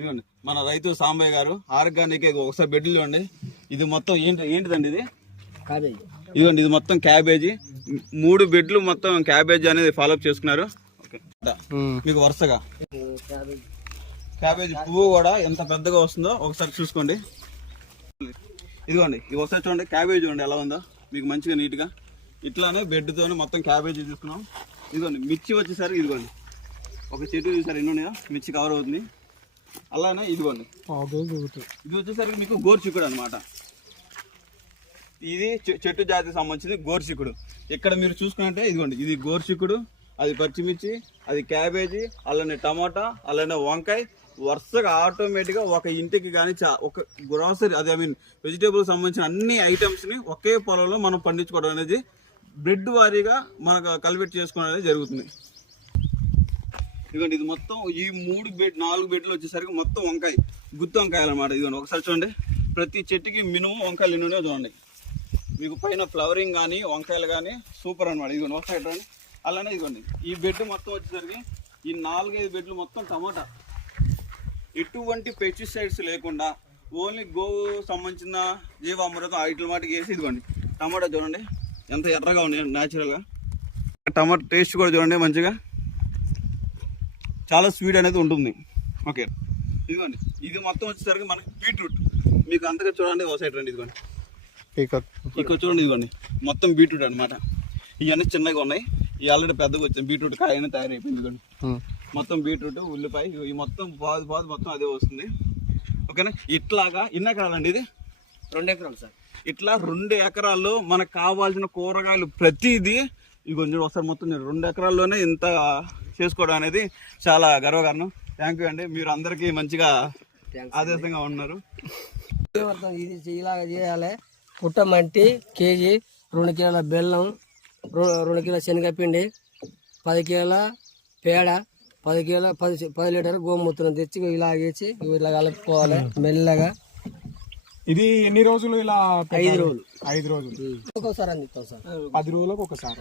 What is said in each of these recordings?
ఇదిగోండి మన రైతు సాంబయ్య గారు ఆర్గానిక్ ఒకసారి బెడ్లు చూడండి. ఇది మొత్తం ఏంటిదండి ఇది క్యాబేజీ. ఇదిగోండి ఇది మొత్తం క్యాబేజీ. 3 బెడ్లు మొత్తం క్యాబేజీ అనేది ఫాలోఅప్ చేసుకున్నారు. మీకు వరుసగా క్యాబేజీ పువ్వు కూడా ఎంత పెద్దగా వస్తుందో ఒకసారి చూసుకోండి. ఇదిగోండి ఇది ఒకసారి చూడండి క్యాబేజీ చూడండి ఎలా ఉందో మీకు మంచిగా నీట్గా. ఇట్లానే బెడ్తో మొత్తం క్యాబేజీ తీసుకున్నాం. ఇదిగోండి మిర్చి వచ్చేసరికి ఇదిగోండి ఒక చెట్టు చూసారు ఎన్ని ఉన్నాయో మిర్చి కవర్ అవుతుంది. అలానే ఇదిగోండి ఇది వచ్చేసరికి మీకు గోరుచిక్కుడు అనమాట. ఇది చెట్టు జాతికి సంబంధించింది గోరుచిక్కుడు. ఇక్కడ మీరు చూసుకున్నట్టే ఇదిగోండి ఇది గోరుచిక్కుడు, అది పచ్చిమిర్చి, అది క్యాబేజీ, అలానే టమాటా, అలానే వంకాయ. వరుసగా ఆటోమేటిక్గా ఒక ఇంటికి కానీ ఒక గ్రాసరీ అది వెజిటేబుల్ సంబంధించిన అన్ని ఐటమ్స్ని ఒకే పొలంలో మనం పండించుకోవడం అనేది బ్రెడ్ వారీగా మనకు కల్టివేట్ చేసుకోవడం అనేది జరుగుతుంది. ఇదిగోండి ఇది మొత్తం ఈ 4 బెడ్లు వచ్చేసరికి మొత్తం వంకాయ గుత్తి వంకాయలు అనమాట. ఇదిగోండి ఒకసారి చూడండి ప్రతి చెట్టుకి మినిమం వంకాయలు ఎన్నో చూడండి. మీకు పైన ఫ్లవరింగ్ కానీ వంకాయలు కానీ సూపర్ అనమాట. ఇదిగోండి ఒకసారి చూడండి. అలానే ఇదిగోండి ఈ బెడ్ మొత్తం వచ్చేసరికి ఈ 4-5 బెడ్లు మొత్తం టమాటా. ఎటువంటి పెస్టిసైడ్స్ లేకుండా ఓన్లీ గోవు సంబంధించిన జీవామృతం వాటి మాటికి వేసి ఇదిగోండి టమాటా చూడండి ఎంత ఎర్రగా ఉన్నాయి న్యాచురల్గా. టమాటా టేస్ట్ కూడా చూడండి మంచిగా చాలా స్వీట్ అనేది ఉంటుంది. ఓకే ఇదిగోండి ఇది మొత్తం వచ్చేసరికి మనకి బీట్రూట్. మీకు అంతగా చూడండి ఒక సైడ్ రండి. ఇదిగోండి ఇక్కడ చూడండి ఇదిగోండి మొత్తం బీట్రూట్ అనమాట. ఇవన్నీ చిన్నగా ఉన్నాయి. ఈ ఆల్రెడీ పెద్దగా వచ్చింది బీట్రూట్ కాయ అనేది తయారైపోయింది. ఇదిగోండి మొత్తం బీట్రూట్ ఉల్లిపాయ ఈ మొత్తం బాదు మొత్తం అదే వస్తుంది. ఓకేనా ఇట్లాగా ఎన్ని ఎకరాలండి ఇది 2 ఎకరాలు సార్. ఇట్లా 2 ఎకరాల్లో మనకు కావాల్సిన కూరగాయలు ప్రతిదీ ఇది కొంచెం ఒకసారి మొత్తం 2 ఎకరాల్లోనే ఇంత చేసుకోవడం అనేది చాలా గర్వకారణం. థ్యాంక్ యూ అండి, మీరు అందరికీ మంచిగా ఆదేశంగా ఉన్నారు. ఇది ఇలాగ చేయాలి. పుట్ట మట్టి కేజీ, 2 కిలోల బెల్లం, 2 కిలోల శనగపిండి, 10 కిలోల పేడ, 10 లీటర్ గోమూత్రం తెచ్చి ఇలా వేసి ఇలా కలుపుకోవాలి మెల్లగా. ఇది ఎన్ని రోజులు ఇలా? 5 రోజులు. 5 రోజులు ఒకసారి అందిస్తాం సార్. 10 రోజులకు ఒకసారి.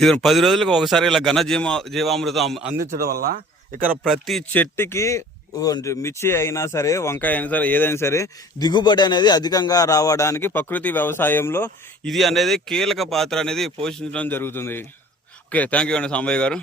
ఇది 10 రోజులకు ఒకసారి ఇలా ఘన జీవామృతం అందించడం వల్ల ఇక్కడ ప్రతి చెట్టుకి మిర్చి అయినా సరే వంకాయ అయినా సరే ఏదైనా సరే దిగుబడి అనేది అధికంగా రావడానికి ప్రకృతి వ్యవసాయంలో ఇది అనేది కీలక పాత్ర అనేది పోషించడం జరుగుతుంది. ఓకే థ్యాంక్ యూ అండి సాంబయ్య గారు.